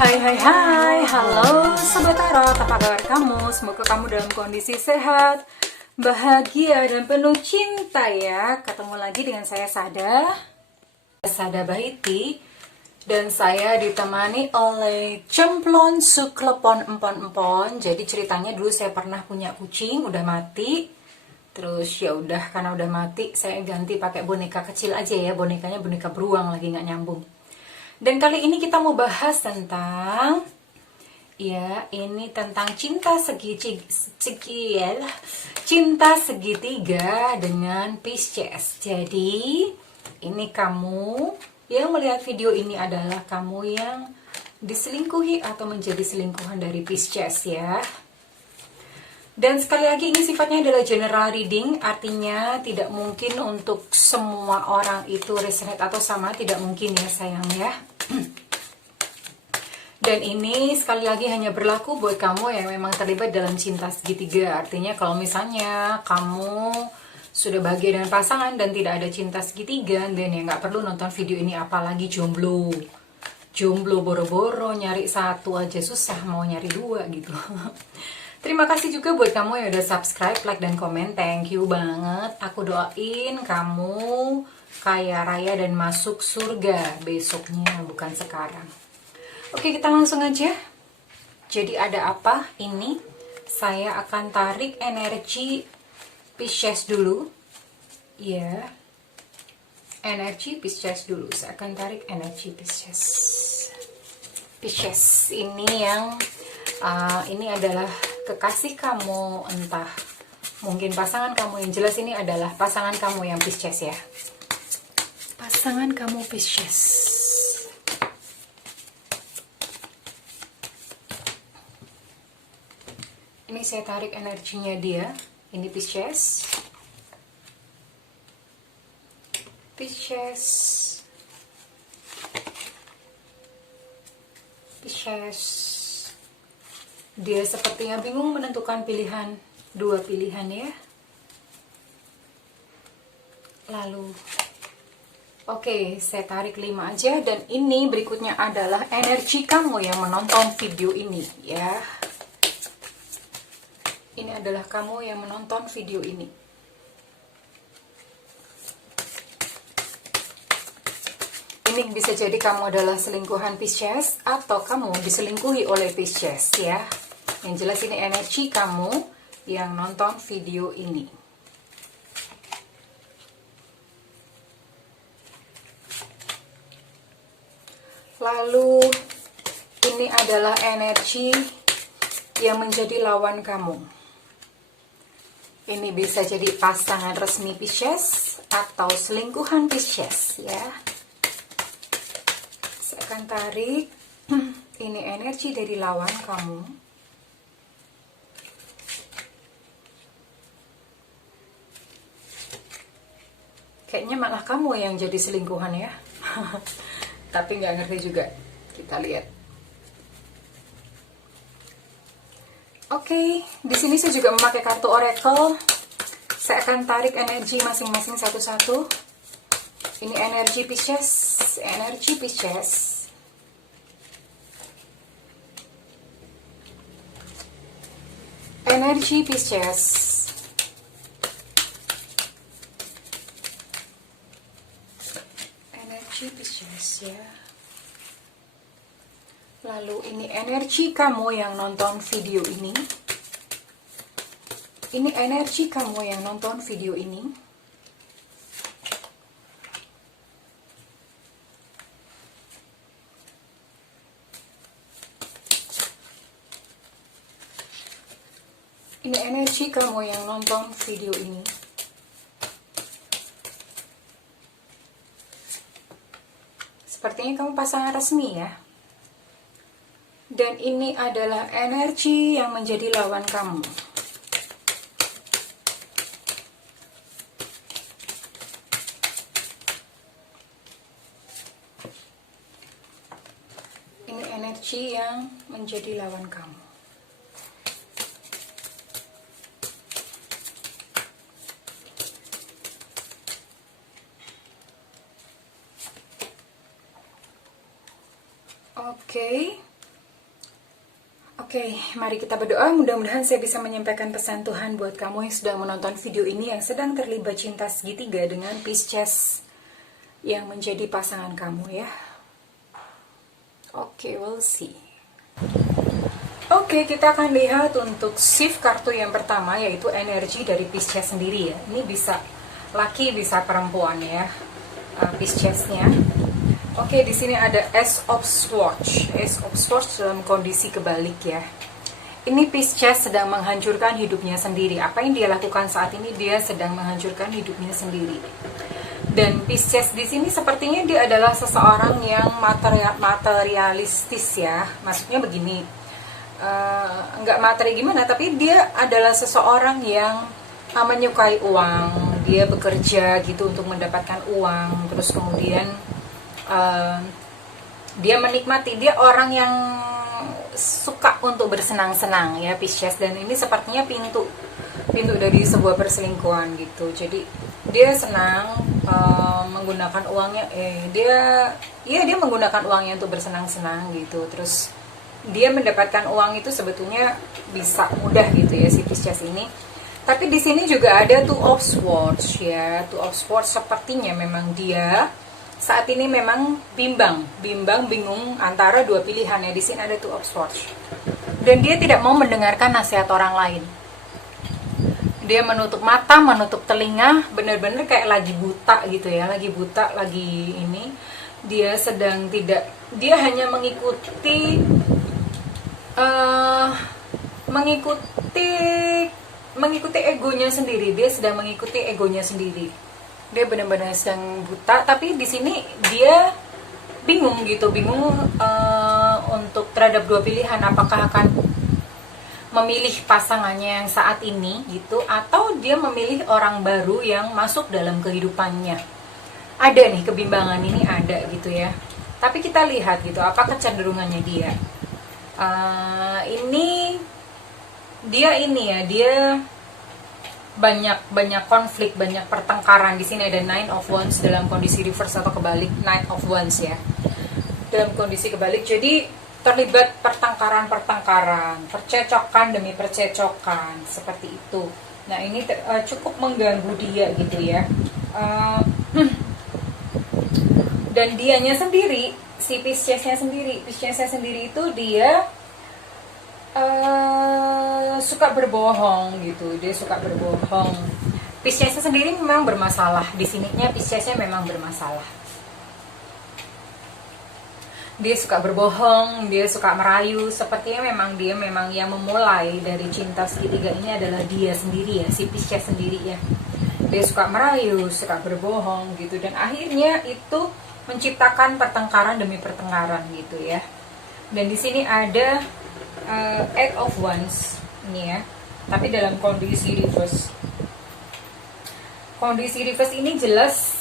Hai, halo Sobat Tarot, apa kabar kamu? Semoga kamu dalam kondisi sehat, bahagia, dan penuh cinta ya. Ketemu lagi dengan saya Sada Bahiti. Dan saya ditemani oleh Cemplon Suklepon Empon-empon. Jadi ceritanya dulu saya pernah punya kucing, udah mati. Terus ya udah, karena udah mati, saya ganti pakai boneka kecil aja ya. Bonekanya boneka beruang, lagi nggak nyambung. Dan kali ini kita mau bahas tentang ini tentang cinta segitiga dengan Pisces. Jadi, ini kamu yang melihat video ini adalah kamu yang diselingkuhi atau menjadi selingkuhan dari Pisces ya. Dan sekali lagi ini sifatnya adalah general reading, artinya tidak mungkin untuk semua orang itu resonate atau sama, tidak mungkin ya sayang ya. Dan ini sekali lagi hanya berlaku buat kamu yang memang terlibat dalam cinta segitiga. Artinya kalau misalnya kamu sudah bahagia dengan pasangan dan tidak ada cinta segitiga, dan ya nggak perlu nonton video ini, apalagi jomblo. Jomblo boro-boro nyari satu aja susah, mau nyari dua gitu. Terima kasih juga buat kamu yang udah subscribe, like, dan komen. Thank you banget. Aku doain kamu kaya raya dan masuk surga besoknya, bukan sekarang. Oke, kita langsung aja. Jadi ada apa ini? Saya akan tarik energi Pisces dulu. Ya. Energi Pisces dulu. Saya akan tarik energi Pisces. Pisces ini yang ini adalah kekasih kamu, entah mungkin pasangan kamu, yang jelas ini adalah pasangan kamu yang Pisces ya. Pasangan kamu Pisces. Ini saya tarik energinya dia. Ini Pisces. Pisces. Pisces. Dia sepertinya bingung menentukan pilihan, dua pilihan ya. Lalu, oke, saya tarik 5 aja. Dan ini berikutnya adalah energi kamu yang menonton video ini ya. Ini adalah kamu yang menonton video ini. Ini bisa jadi kamu adalah selingkuhan Pisces atau kamu diselingkuhi oleh Pisces ya. Yang jelas ini energi kamu yang nonton video ini. Lalu ini adalah energi yang menjadi lawan kamu. Ini bisa jadi pasangan resmi Pisces atau selingkuhan Pisces ya. Saya akan tarik ini energi dari lawan kamu. Kayaknya malah kamu yang jadi selingkuhan ya. Tapi nggak ngerti juga. Kita lihat. Oke, di sini saya juga memakai kartu oracle. Saya akan tarik energi masing-masing satu-satu. Ini energi Pisces, energi Pisces. Energi Pisces. Energi Pisces ya. Lalu ini energi kamu yang nonton video ini. Ini energi kamu yang nonton video ini. Ini energi kamu yang nonton video ini. Sepertinya kamu pasangan resmi ya. Dan ini adalah energi yang menjadi lawan kamu. Ini energi yang menjadi lawan kamu. Oke. Oke, mari kita berdoa. Mudah-mudahan saya bisa menyampaikan pesan Tuhan buat kamu yang sedang menonton video ini, yang sedang terlibat cinta segitiga dengan Pisces yang menjadi pasangan kamu ya. Oke, we'll see. Oke, kita akan lihat untuk shift kartu yang pertama, yaitu energi dari Pisces sendiri ya. Ini bisa laki, bisa perempuan ya, Piscesnya. Oke, di sini ada Ace of Swords. Ace of Swords dalam kondisi kebalik ya. Ini Pisces sedang menghancurkan hidupnya sendiri. Apa yang dia lakukan saat ini? Dia sedang menghancurkan hidupnya sendiri. Dan Pisces di sini sepertinya dia adalah seseorang yang materialistis ya. Maksudnya begini, nggak materi gimana, tapi dia adalah seseorang yang menyukai uang. Dia bekerja gitu untuk mendapatkan uang. Terus kemudian dia menikmati, dia orang yang suka untuk bersenang-senang ya Pisces, dan ini sepertinya pintu dari sebuah perselingkuhan gitu. Jadi dia senang menggunakan uangnya, dia menggunakan uangnya untuk bersenang-senang gitu. Terus dia mendapatkan uang itu sebetulnya bisa mudah gitu ya si Pisces ini. Tapi di sini juga ada Two of Swords ya. Two of Swords sepertinya memang dia saat ini memang bingung antara dua pilihan ya. Di sini ada Two of Swords. Dan dia tidak mau mendengarkan nasihat orang lain. Dia menutup mata, menutup telinga, benar-benar kayak lagi buta gitu ya, lagi ini. Dia sedang tidak, dia hanya mengikuti egonya sendiri. Dia sedang mengikuti egonya sendiri. Dia benar-benar sedang buta, tapi di sini dia bingung untuk terhadap dua pilihan, apakah akan memilih pasangannya yang saat ini gitu, atau dia memilih orang baru yang masuk dalam kehidupannya. Ada nih kebimbangan ini, ada gitu ya. Tapi kita lihat gitu, apa kecenderungannya dia. Dia banyak konflik, banyak pertengkaran. Di sini ada Nine of Wands dalam kondisi reverse atau kebalik, Nine of Wands ya. Dalam kondisi kebalik, jadi terlibat pertengkaran, percecokan demi percecokan seperti itu. Nah, ini cukup mengganggu dia gitu ya. Dan dianya sendiri, si Piscesnya sendiri itu dia suka berbohong gitu. Dia suka berbohong. Piscesnya sendiri memang bermasalah. Di sininya Piscesnya memang bermasalah. Dia suka berbohong, dia suka merayu. Sepertinya memang dia yang memulai dari cinta segitiga ini adalah dia sendiri ya, si Pisces sendiri ya. Dia suka merayu, suka berbohong gitu, dan akhirnya itu menciptakan pertengkaran demi pertengkaran gitu ya. Dan di sini ada Eight of Wands ini ya, tapi dalam kondisi reverse. Kondisi reverse ini jelas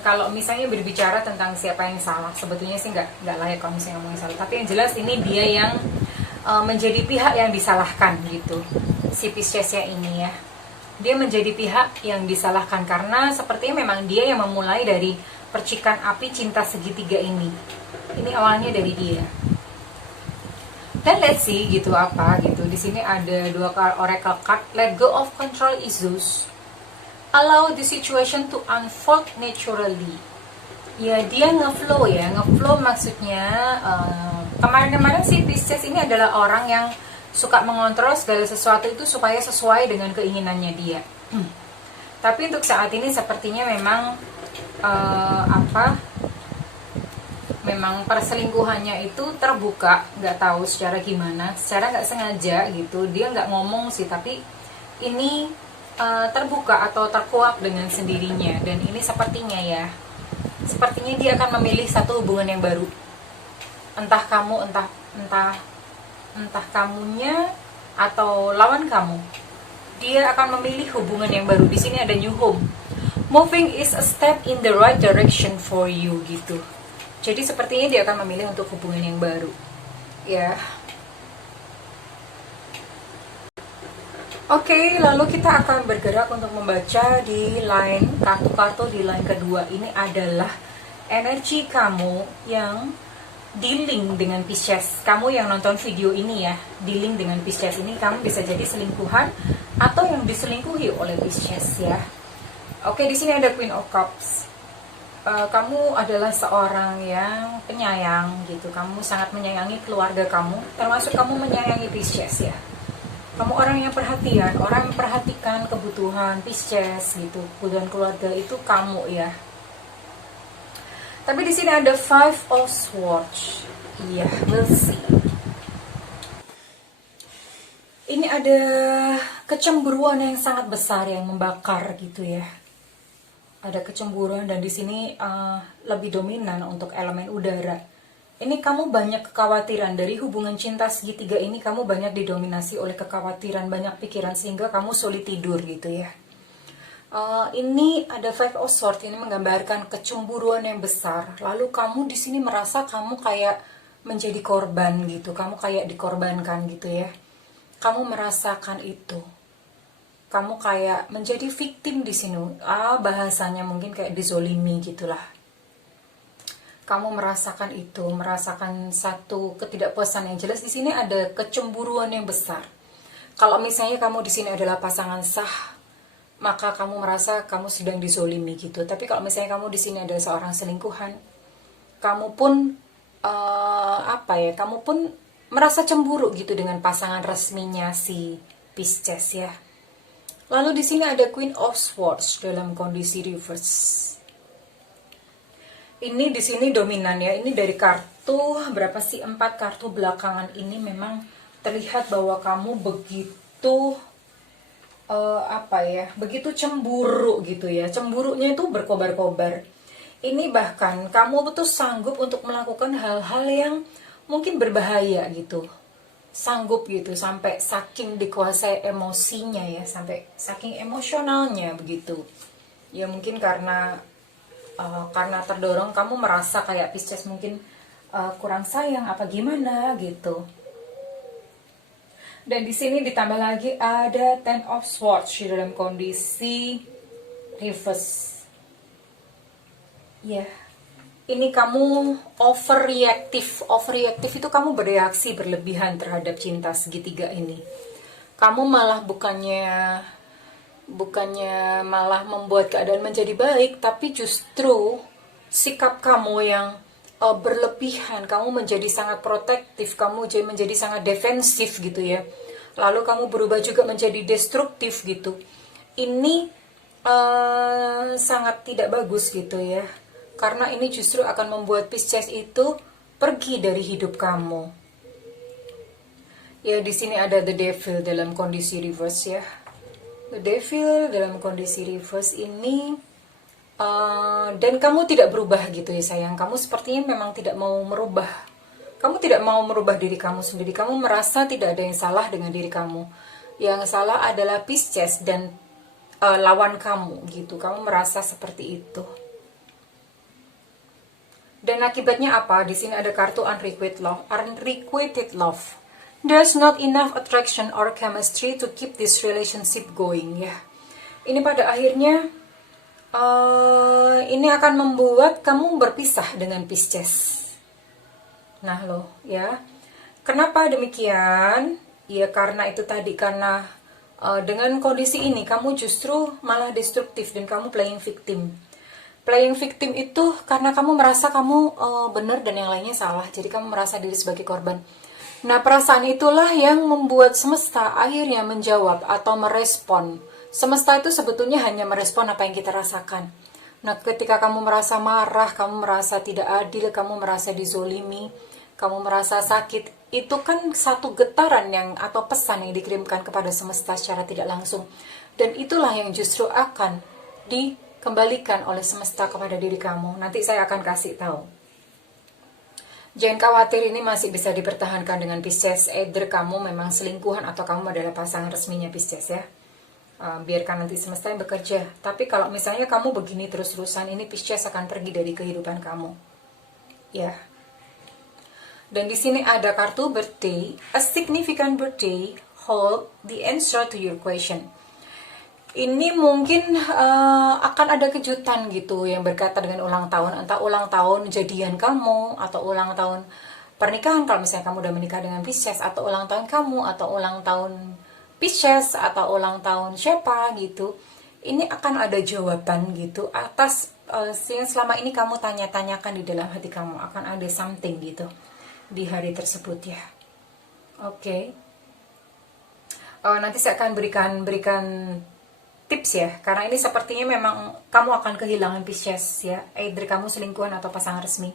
kalau misalnya berbicara tentang siapa yang salah, sebetulnya sih nggak layak kalau misalnya ngomongin salah. Tapi yang jelas ini dia yang menjadi pihak yang disalahkan gitu, si Piscesnya ini ya. Dia menjadi pihak yang disalahkan karena sepertinya memang dia yang memulai dari percikan api cinta segitiga ini. Ini awalnya dari dia. Dan let's see gitu apa gitu. Di sini ada dua oracle card. Let go of control issues. Allow the situation to unfold naturally. Ya, dia ngeflow ya. Ngeflow maksudnya kemarin-kemarin si Pisces ini adalah orang yang suka mengontrol segala sesuatu itu supaya sesuai dengan keinginannya dia. Tapi untuk saat ini sepertinya memang memang perselingkuhannya itu terbuka, nggak tahu secara gimana, secara nggak sengaja gitu. Dia nggak ngomong sih, tapi ini terbuka atau terkuak dengan sendirinya. Dan ini sepertinya dia akan memilih satu hubungan yang baru. Entah kamu, entah kamunya atau lawan kamu. Dia akan memilih hubungan yang baru. Di sini ada new home. Moving is a step in the right direction for you gitu. Jadi sepertinya dia akan memilih untuk hubungan yang baru. Ya. Oke, lalu kita akan bergerak untuk membaca di line kartu-kartu di line kedua. Ini adalah energi kamu yang dealing dengan Pisces. Kamu yang nonton video ini ya, dealing dengan Pisces ini, kamu bisa jadi selingkuhan atau yang diselingkuhi oleh Pisces ya. Oke, di sini ada Queen of Cups. Kamu adalah seorang yang penyayang gitu. Kamu sangat menyayangi keluarga kamu, termasuk kamu menyayangi Pisces ya. Kamu orang yang perhatian, orang yang memperhatikan kebutuhan Pisces gitu. Kebutuhan keluarga itu kamu ya. Tapi di sini ada Five of Swords. Iya, we'll see. Ini ada kecemburuan yang sangat besar yang membakar gitu ya. Ada kecemburuan dan di sini lebih dominan untuk elemen udara. Ini kamu banyak kekhawatiran dari hubungan cinta segitiga ini, kamu banyak didominasi oleh kekhawatiran, banyak pikiran sehingga kamu sulit tidur gitu ya. Ini ada Five of Swords, ini menggambarkan kecemburuan yang besar. Lalu kamu di sini merasa kamu kayak menjadi korban gitu, kamu kayak dikorbankan gitu ya. Kamu merasakan itu. Kamu kayak menjadi victim di sini. Bahasanya mungkin kayak dizolimi gitulah. Kamu merasakan itu, merasakan satu ketidakpuasan yang jelas. Di sini ada kecemburuan yang besar. Kalau misalnya kamu di sini adalah pasangan sah, maka kamu merasa kamu sedang dizolimi gitu. Tapi kalau misalnya kamu di sini adalah seorang selingkuhan, kamu pun kamu pun merasa cemburu gitu dengan pasangan resminya si Pisces ya. Lalu di sini ada Queen of Swords dalam kondisi reverse. Ini di sini dominan ya. Ini dari kartu berapa sih? 4 kartu belakangan ini memang terlihat bahwa kamu begitu begitu cemburu gitu ya. Cemburunya itu berkobar-kobar. Ini bahkan kamu betul sanggup untuk melakukan hal-hal yang mungkin berbahaya gitu. Sanggup gitu sampai saking dikuasai emosinya ya, sampai saking emosionalnya begitu. Ya mungkin karena terdorong kamu merasa kayak Pisces mungkin kurang sayang apa gimana gitu. Dan di sini ditambah lagi ada Ten of Swords di dalam kondisi reverse. Ya, ini kamu overreactive. Overreactive itu kamu bereaksi berlebihan terhadap cinta segitiga ini. Kamu malah bukannya malah membuat keadaan menjadi baik, tapi justru sikap kamu yang berlebihan, kamu menjadi sangat protektif, kamu menjadi sangat defensif gitu ya. Lalu kamu berubah juga menjadi destruktif gitu. Ini sangat tidak bagus gitu ya. Karena ini justru akan membuat Pisces itu pergi dari hidup kamu. Ya di sini ada The Devil dalam kondisi reverse ya. The Devil dalam kondisi reverse ini dan kamu tidak berubah gitu ya sayang. Kamu sepertinya memang tidak mau merubah. Kamu tidak mau merubah diri kamu sendiri. Kamu merasa tidak ada yang salah dengan diri kamu. Yang salah adalah Pisces dan lawan kamu gitu. Kamu merasa seperti itu. Dan akibatnya apa? Di sini ada kartu unrequited love. Unrequited love. There's not enough attraction or chemistry to keep this relationship going ya. Ini pada akhirnya ini akan membuat kamu berpisah dengan Pisces. Nah loh ya. Kenapa demikian? Ya karena itu tadi, karena dengan kondisi ini kamu justru malah destruktif dan kamu playing victim. Playing victim itu karena kamu merasa kamu benar dan yang lainnya salah. Jadi kamu merasa diri sebagai korban. Nah perasaan itulah yang membuat semesta akhirnya menjawab atau merespon. Semesta itu sebetulnya hanya merespon apa yang kita rasakan. Nah ketika kamu merasa marah, kamu merasa tidak adil, kamu merasa dizolimi, kamu merasa sakit, itu kan satu getaran yang atau pesan yang dikirimkan kepada semesta secara tidak langsung. Dan itulah yang justru akan dikembalikan oleh semesta kepada diri kamu. Nanti saya akan kasih tahu. Jangan khawatir, ini masih bisa dipertahankan dengan Pisces. Either kamu memang selingkuhan atau kamu adalah pasangan resminya Pisces ya. Biarkan nanti semesta yang bekerja. Tapi kalau misalnya kamu begini terus-terusan, ini Pisces akan pergi dari kehidupan kamu. Ya. Dan di sini ada kartu birthday. A significant birthday hold the answer to your question. Ini mungkin akan ada kejutan gitu yang berkaitan dengan ulang tahun, entah ulang tahun jadian kamu atau ulang tahun pernikahan kalau misalnya kamu udah menikah dengan Pisces, atau ulang tahun kamu atau ulang tahun Pisces atau ulang tahun siapa gitu. Ini akan ada jawaban gitu atas yang selama ini kamu tanya-tanyakan di dalam hati kamu, akan ada something gitu di hari tersebut ya. Oke. Nanti saya akan berikan tips ya, karena ini sepertinya memang kamu akan kehilangan Pisces ya, either kamu selingkuhan atau pasangan resmi.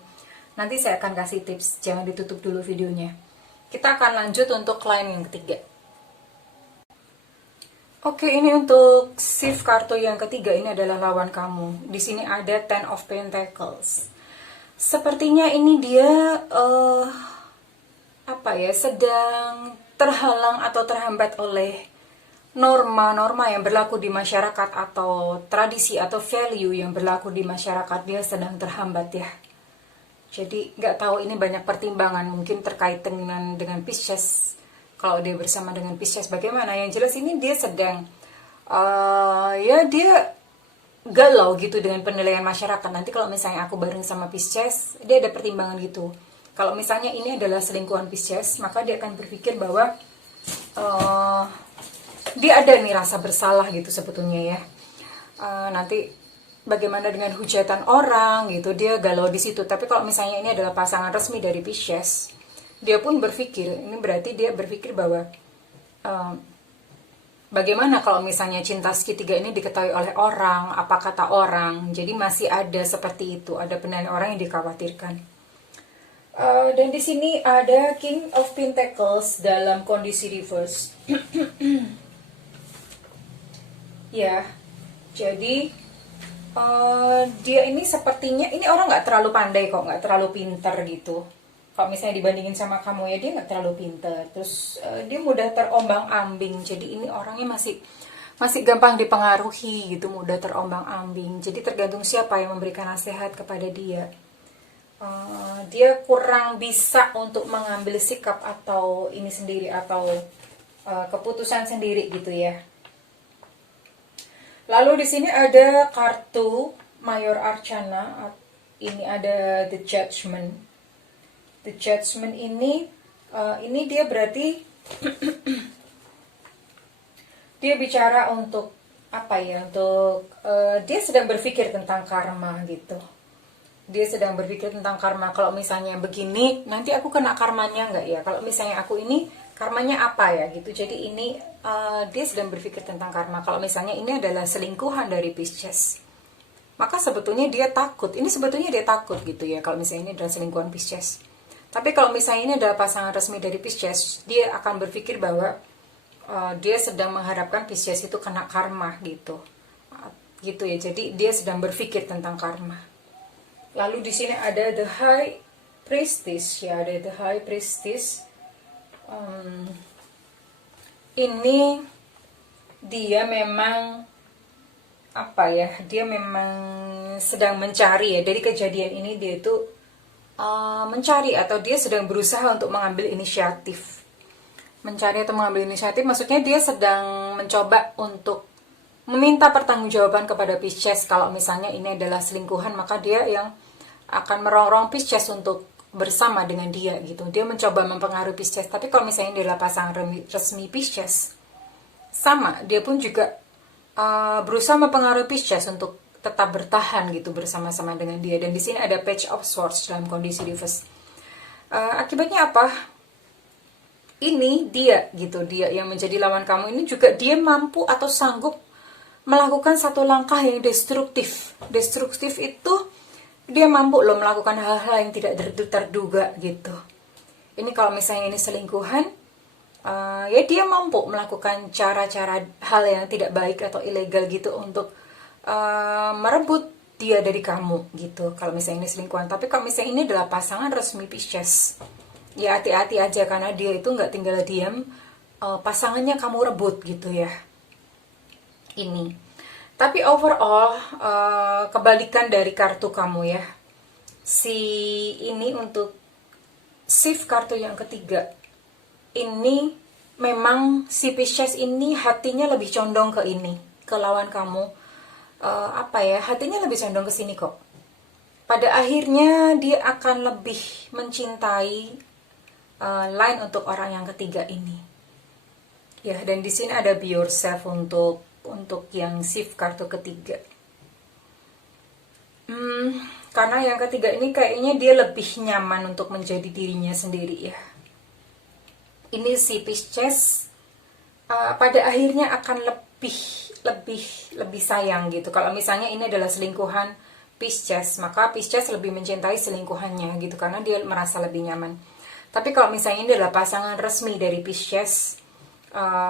Nanti saya akan kasih tips, jangan ditutup dulu videonya. Kita akan lanjut untuk klien yang ketiga. Oke, ini untuk shift kartu yang ketiga, ini adalah lawan kamu. Di sini ada Ten of Pentacles. Sepertinya ini dia sedang terhalang atau terhambat oleh norma-norma yang berlaku di masyarakat atau tradisi atau value yang berlaku di masyarakat. Dia sedang terhambat ya. Jadi nggak tahu, ini banyak pertimbangan mungkin terkait dengan Pisces. Kalau dia bersama dengan Pisces bagaimana? Yang jelas ini dia sedang dia galau gitu dengan penilaian masyarakat. Nanti kalau misalnya aku bareng sama Pisces, dia ada pertimbangan gitu. Kalau misalnya ini adalah selingkuhan Pisces, maka dia akan berpikir bahwa dia ada nih rasa bersalah gitu sebetulnya ya. Nanti bagaimana dengan hujatan orang gitu, dia galau di situ. Tapi kalau misalnya ini adalah pasangan resmi dari Pisces, dia pun berpikir, ini berarti dia berpikir bahwa bagaimana kalau misalnya cinta segitiga ini diketahui oleh orang, apa kata orang. Jadi masih ada seperti itu, ada penilaian orang yang dikhawatirkan. Dan di sini ada King of Pentacles dalam kondisi reverse. Ya, jadi dia ini sepertinya, ini orang nggak terlalu pandai kok, nggak terlalu pinter gitu. Kalau misalnya dibandingin sama kamu ya, dia nggak terlalu pinter. Terus dia mudah terombang-ambing. Jadi ini orangnya masih gampang dipengaruhi gitu, mudah terombang-ambing. Jadi tergantung siapa yang memberikan nasihat kepada dia. Dia kurang bisa untuk mengambil sikap atau ini sendiri, atau keputusan sendiri gitu ya. Lalu di sini ada kartu Mayor Arcana. Ini ada The Judgment. The Judgment ini dia berarti dia bicara untuk apa ya? Untuk dia sedang berpikir tentang karma gitu. Dia sedang berpikir tentang karma. Kalau misalnya begini, nanti aku kena karmanya nggak ya? Kalau misalnya aku ini, karmanya apa ya gitu. Jadi ini dia sedang berpikir tentang karma. Kalau misalnya ini adalah selingkuhan dari Pisces, maka sebetulnya dia takut. Ini sebetulnya dia takut gitu ya, kalau misalnya ini adalah selingkuhan Pisces. Tapi kalau misalnya ini adalah pasangan resmi dari Pisces, dia akan berpikir bahwa dia sedang mengharapkan Pisces itu kena karma gitu. Gitu ya. Jadi dia sedang berpikir tentang karma. Lalu di sini ada The High Priestess ya, ada The High Priestess. Ini dia memang apa ya? Dia memang sedang mencari ya, dari kejadian ini dia itu mencari, atau dia sedang berusaha untuk mengambil inisiatif. Mencari atau mengambil inisiatif maksudnya dia sedang mencoba untuk meminta pertanggungjawaban kepada Pisces. Kalau misalnya ini adalah selingkuhan, maka dia yang akan merongrong Pisces untuk bersama dengan dia gitu. Dia mencoba mempengaruhi Pisces. Tapi kalau misalnya dia adalah pasangan resmi Pisces, sama, dia pun juga berusaha mempengaruhi Pisces untuk tetap bertahan gitu bersama-sama dengan dia. Dan di sini ada Page of Swords dalam kondisi reverse. Akibatnya apa? Ini dia gitu, dia yang menjadi lawan kamu ini juga dia mampu atau sanggup melakukan satu langkah yang destruktif. Destruktif itu dia mampu loh melakukan hal-hal yang tidak terduga gitu. Ini kalau misalnya ini selingkuhan, ya dia mampu melakukan cara-cara hal yang tidak baik atau ilegal gitu untuk merebut dia dari kamu gitu. Kalau misalnya ini selingkuhan. Tapi kalau misalnya ini adalah pasangan resmi Pisces, ya hati-hati aja, karena dia itu nggak tinggal diam, pasangannya kamu rebut gitu ya. Ini. Tapi overall, kebalikan dari kartu kamu ya. Si ini untuk shift kartu yang ketiga. Ini memang si Pisces ini hatinya lebih condong ke ini. ke lawan kamu, hatinya lebih condong ke sini kok. Pada akhirnya dia akan lebih mencintai line untuk orang yang ketiga ini. Ya, dan di sini ada be yourself untuk yang shift kartu ketiga. Karena yang ketiga ini kayaknya dia lebih nyaman untuk menjadi dirinya sendiri ya. Ini si Pisces pada akhirnya akan lebih sayang gitu. Kalau misalnya ini adalah selingkuhan Pisces, maka Pisces lebih mencintai selingkuhannya gitu karena dia merasa lebih nyaman. Tapi kalau misalnya ini adalah pasangan resmi dari Pisces,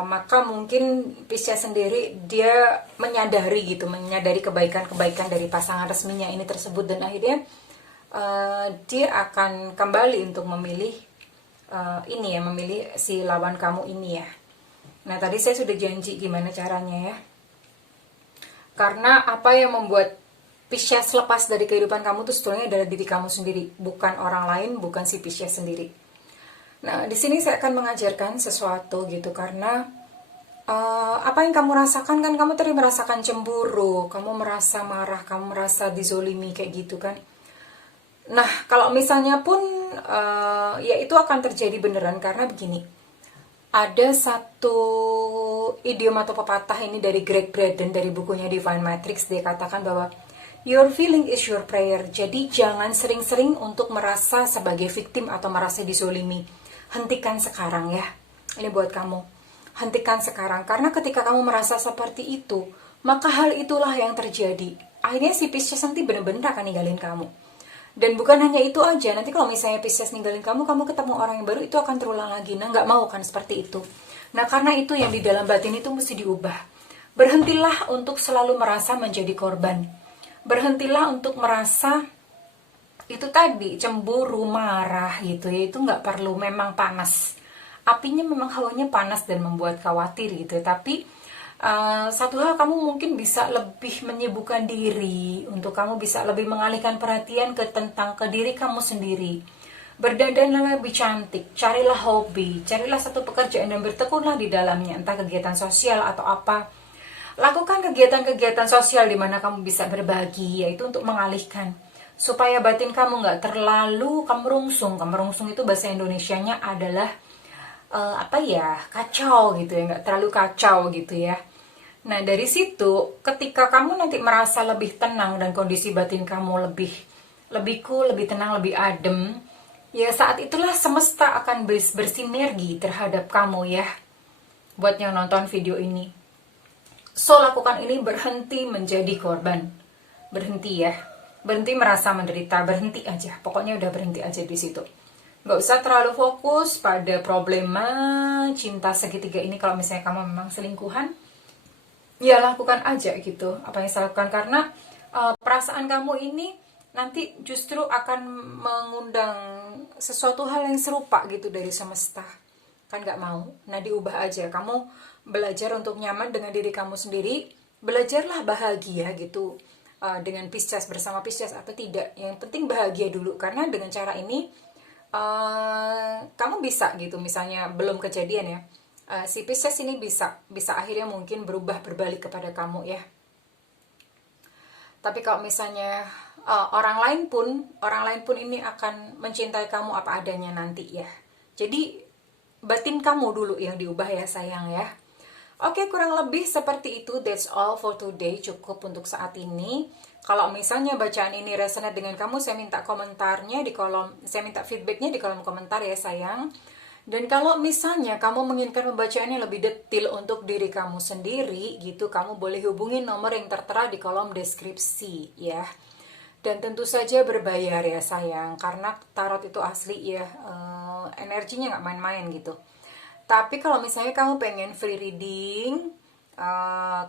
maka mungkin Pisces sendiri dia menyadari kebaikan-kebaikan dari pasangan resminya ini tersebut, dan akhirnya dia akan kembali untuk memilih memilih si lawan kamu ini ya. Nah, tadi saya sudah janji gimana caranya ya. Karena apa yang membuat Pisces lepas dari kehidupan kamu itu sebetulnya adalah diri kamu sendiri, bukan orang lain, bukan si Pisces sendiri. Nah, di sini saya akan mengajarkan sesuatu gitu, karena apa yang kamu rasakan kan, kamu tadi merasakan cemburu, kamu merasa marah, kamu merasa dizolimi kayak gitu kan. Nah, kalau misalnya pun ya itu akan terjadi beneran, karena begini. Ada satu idiom atau pepatah ini dari Greg Braden dari bukunya Divine Matrix. Dia katakan bahwa your feeling is your prayer. Jadi jangan sering-sering untuk merasa sebagai victim atau merasa dizolimi. Hentikan sekarang ya. Ini buat kamu. Hentikan sekarang. Karena ketika kamu merasa seperti itu, maka hal itulah yang terjadi. Akhirnya si Pisces nanti benar-benar akan ninggalin kamu. Dan bukan hanya itu aja, nanti kalau misalnya Pisces ninggalin kamu ketemu orang yang baru, itu akan terulang lagi. Nah, nggak mau kan seperti itu. Nah, karena itu yang di dalam batin itu mesti diubah. Berhentilah untuk selalu merasa menjadi korban. Berhentilah untuk merasa itu tadi, cemburu, marah gitu ya. Itu nggak perlu, memang panas. Apinya memang hawanya panas dan membuat khawatir gitu ya. Tapi satu hal, kamu mungkin bisa lebih menyibukkan diri, untuk kamu bisa lebih mengalihkan perhatian ke diri kamu sendiri. Berdandanlah lebih cantik, carilah hobi, carilah satu pekerjaan dan bertekunlah di dalamnya, entah kegiatan sosial atau apa. Lakukan kegiatan-kegiatan sosial di mana kamu bisa berbagi, yaitu untuk mengalihkan, supaya batin kamu nggak terlalu kemerungsung. Kemerungsung itu bahasa Indonesianya adalah kacau gitu ya, nggak terlalu kacau gitu ya. Nah, dari situ ketika kamu nanti merasa lebih tenang dan kondisi batin kamu lebih cool, lebih tenang, lebih adem, ya saat itulah semesta akan bersinergi terhadap kamu ya, buat yang nonton video ini. So, lakukan ini, berhenti menjadi korban. Berhenti ya, berhenti merasa menderita, berhenti aja, pokoknya udah berhenti aja di situ. Gak usah terlalu fokus pada problema cinta segitiga ini. Kalau misalnya kamu memang selingkuhan, ya lakukan aja gitu apa yang saya lakukan, karena perasaan kamu ini nanti justru akan mengundang sesuatu hal yang serupa gitu dari semesta. Kan gak mau. Nah, diubah aja. Kamu belajar untuk nyaman dengan diri kamu sendiri. Belajarlah bahagia gitu dengan Pisces, bersama Pisces atau tidak. Yang penting bahagia dulu, karena dengan cara ini kamu bisa gitu, misalnya belum kejadian ya, si Pisces ini bisa akhirnya mungkin berubah, berbalik kepada kamu ya. Tapi kalau misalnya orang lain pun ini akan mencintai kamu apa adanya nanti ya. Jadi batin kamu dulu yang diubah ya sayang ya. Oke, kurang lebih seperti itu. That's all for today. Cukup untuk saat ini. Kalau misalnya bacaan ini resonate dengan kamu, saya minta feedbacknya di kolom komentar ya sayang. Dan kalau misalnya kamu menginginkan pembacaannya lebih detail untuk diri kamu sendiri gitu, kamu boleh hubungi nomor yang tertera di kolom deskripsi ya. Dan tentu saja berbayar ya sayang, karena tarot itu asli ya, energinya nggak main-main gitu. Tapi kalau misalnya kamu pengen free reading,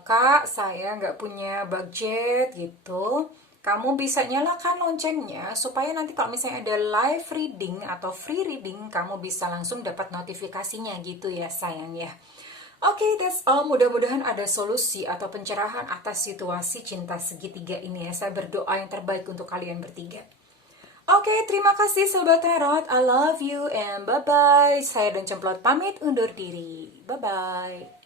Kak, saya nggak punya budget gitu, kamu bisa nyalakan loncengnya supaya nanti kalau misalnya ada live reading atau free reading, kamu bisa langsung dapat notifikasinya gitu ya sayang ya. Oke, that's all. Mudah-mudahan ada solusi atau pencerahan atas situasi cinta segitiga ini ya. Saya berdoa yang terbaik untuk kalian bertiga. Oke, terima kasih Sobat Tarot. I love you and bye-bye. Saya dan Cemplot pamit undur diri. Bye-bye.